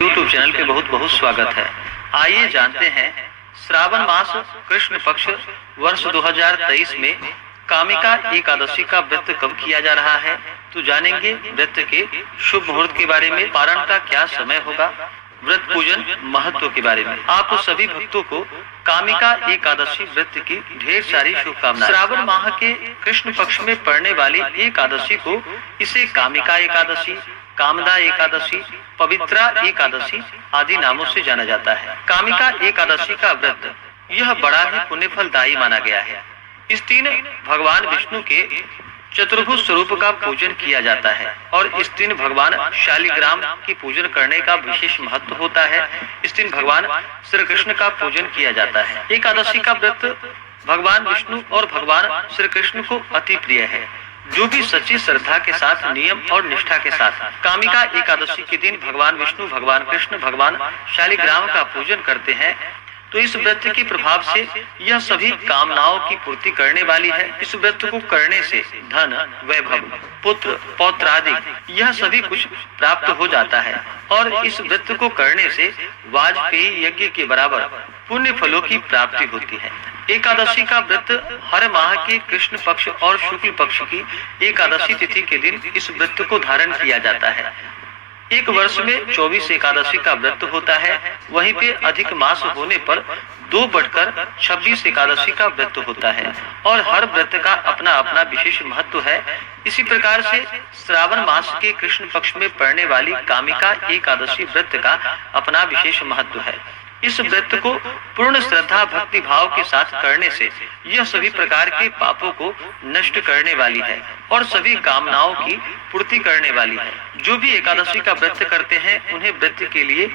YouTube channel पे बहुत बहुत स्वागत है। आइए जानते हैं श्रावण मास कृष्ण पक्ष वर्ष 2023 में कामिका एकादशी का व्रत कब किया जा रहा है। तो जानेंगे व्रत के शुभ मुहूर्त के बारे में, पारण का क्या समय होगा, व्रत पूजन महत्व के बारे में। आप सभी भक्तों को कामिका एकादशी व्रत की ढेर सारी शुभकामनाएं। श्रावण माह के कृष्ण पक्ष में पड़ने वाली एकादशी को इसे कामिका एकादशी, कामदा एकादशी, पवित्रा एकादशी आदि नामों से जाना जाता है। कामिका एकादशी का व्रत यह बड़ा ही पुण्य फलदायी माना गया है। इस दिन भगवान विष्णु के चतुर्भुज स्वरूप का पूजन किया जाता है और इस दिन भगवान शालिग्राम की पूजन करने का विशेष महत्व होता है। इस दिन भगवान श्री कृष्ण का पूजन किया जाता है। एकादशी का व्रत भगवान विष्णु और भगवान श्री कृष्ण को अति प्रिय है। जो भी सच्ची श्रद्धा के साथ, नियम और निष्ठा के साथ कामिका एकादशी के दिन भगवान विष्णु, भगवान कृष्ण, भगवान शालिग्राम का पूजन करते हैं तो इस व्रत के प्रभाव से यह सभी कामनाओं की पूर्ति करने वाली है। इस व्रत को करने से धन, वैभव, पुत्र, पौत्र आदि यह सभी कुछ प्राप्त हो जाता है और इस व्रत को करने से वाजपेयी यज्ञ के बराबर पुण्य फलों की प्राप्ति होती है। एकादशी का व्रत हर माह के कृष्ण पक्ष और शुक्ल पक्ष की एकादशी तिथि के दिन इस व्रत को धारण किया जाता है। एक वर्ष में 24 एकादशी का व्रत होता है। वहीं पे अधिक मास होने पर 2/26 एकादशी का व्रत होता है और हर व्रत का अपना अपना विशेष महत्व है। इसी प्रकार से श्रावण मास के कृष्ण पक्ष में पड़ने वाली कामिका एकादशी व्रत का अपना विशेष महत्व है। इस व्रत को पूर्ण श्रद्धा भक्ति भाव के साथ करने से यह सभी प्रकार के पापों को नष्ट करने वाली है और सभी कामनाओं की पूर्ति करने वाली है। जो भी एकादशी का व्रत करते हैं उन्हें व्रत के लिए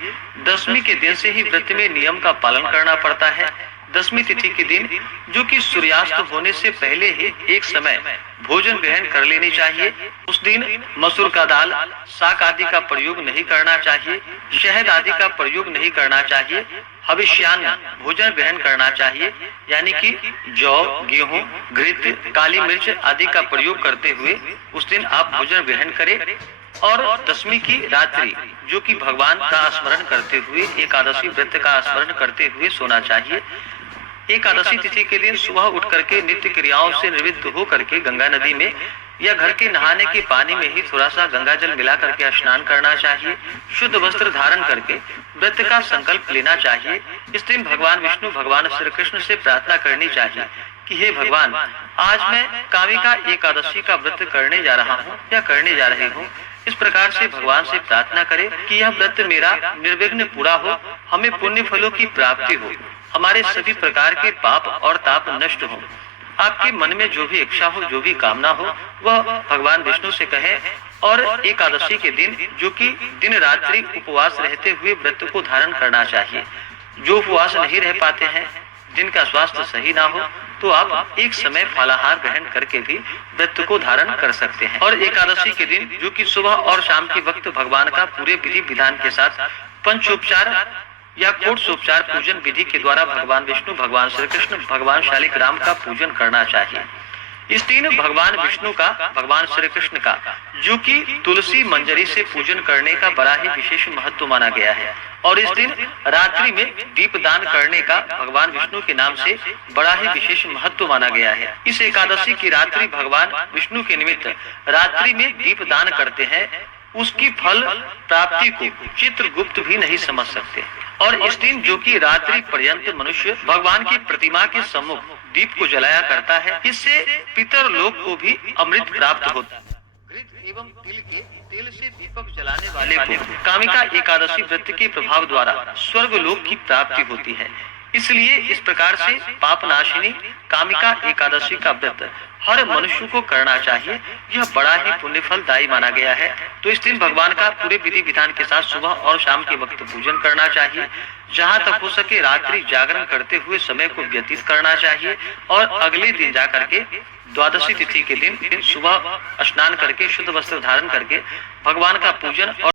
दशमी के दिन से ही व्रत में नियम का पालन करना पड़ता है। दशमी तिथि के दिन, जो कि सूर्यास्त होने से पहले ही एक समय भोजन ग्रहण कर लेनी चाहिए। उस दिन मसूर का दाल, शाक आदि का प्रयोग नहीं करना चाहिए, शहद आदि का प्रयोग नहीं करना चाहिए। हविष्यान्न भोजन ग्रहण करना चाहिए, यानी कि जौ, गेहूं, घृत, काली मिर्च आदि का प्रयोग करते हुए उस दिन आप भोजन ग्रहण करें। और दशमी की रात्रि, जो कि भगवान का स्मरण करते हुए, एकादशी व्रत का स्मरण करते हुए सोना चाहिए। एकादशी तिथि के दिन सुबह उठ करके नित्य क्रियाओं से निवृत्त हो करके गंगा नदी में या घर के नहाने के पानी में ही थोड़ा सा गंगा जल मिला करके स्नान करना चाहिए। शुद्ध वस्त्र धारण करके व्रत का संकल्प लेना चाहिए। इस दिन भगवान विष्णु, भगवान श्री कृष्ण से प्रार्थना करनी चाहिए कि हे भगवान, आज मैं कामिका एकादशी का व्रत करने जा रहा हूँ या करने जा रही हूँ। इस प्रकार से भगवान से प्रार्थना करें कि यह व्रत मेरा निर्विघ्न पूरा हो, हमें पुण्य फलों की प्राप्ति हो, हमारे सभी प्रकार के पाप और ताप नष्ट हो। आपके मन में जो भी इच्छा हो, जो भी कामना हो, वह भगवान विष्णु से कहें। और एकादशी के दिन, जो कि दिन रात्रि उपवास रहते हुए व्रत को धारण करना चाहिए। जो उपवास नहीं रह पाते हैं, जिनका स्वास्थ्य सही ना हो, तो आप एक समय फलाहार ग्रहण करके भी व्रत को धारण कर सकते हैं। और एकादशी के दिन, जो कि सुबह और शाम के वक्त भगवान का पूरे विधि विधान के साथ पंचोपचार या कोटोपचार पूजन विधि के द्वारा भगवान विष्णु, भगवान श्री कृष्ण, भगवान शालिग्राम का पूजन करना चाहिए। इस दिन भगवान विष्णु का, भगवान श्री कृष्ण का, जो कि तुलसी मंजरी से पूजन करने का बड़ा ही विशेष महत्व माना गया है। और इस दिन रात्रि में दीप दान करने का भगवान विष्णु के नाम से बड़ा ही विशेष महत्व माना गया है। इस एकादशी की रात्रि भगवान विष्णु के निमित्त रात्रि में दीप दान करते हैं, उसकी फल प्राप्ति को चित्रगुप्त भी नहीं समझ सकते। और इस दिन, जो कि रात्रि पर्यंत मनुष्य भगवान की प्रतिमा के सम्मुख दीप को जलाया करता है, इससे पितर लोक को भी अमृत प्राप्त होता है। घृत एवं तिल के तेल से दीपक जलाने वाले को कामिका एकादशी व्रत के प्रभाव द्वारा स्वर्ग लोक की प्राप्ति होती है। इसलिए इस प्रकार से पाप नाशिनी कामिका एकादशी का व्रत हर मनुष्य को करना चाहिए। यह बड़ा ही पुण्य फलदायी माना गया है। तो इस दिन भगवान का पूरे विधि विधान के साथ सुबह और शाम के वक्त पूजन करना चाहिए। जहाँ तक हो सके रात्रि जागरण करते हुए समय को व्यतीत करना चाहिए और अगले दिन जा करके द्वादशी तिथि के दिन सुबह स्नान करके शुद्ध वस्त्र धारण करके भगवान का पूजन और